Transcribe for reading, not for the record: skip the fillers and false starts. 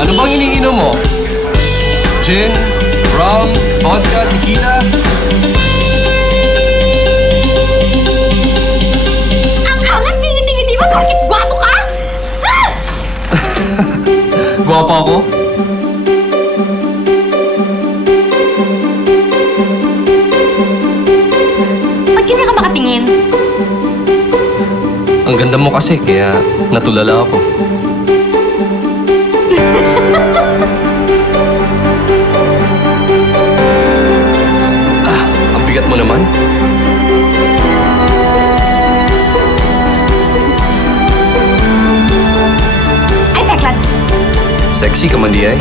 Ano bang iniinom mo? Gin, rum, vodka, tequila? Ang angas ngiti-ngiti mo! Bakit gwapo ka? Gwapo ako? Ba't ganyan ka makatingin? Ang ganda mo kasi, kaya natulala ako. Ang bigat mo naman. Ay, Teklat! Sexy ka man di ay.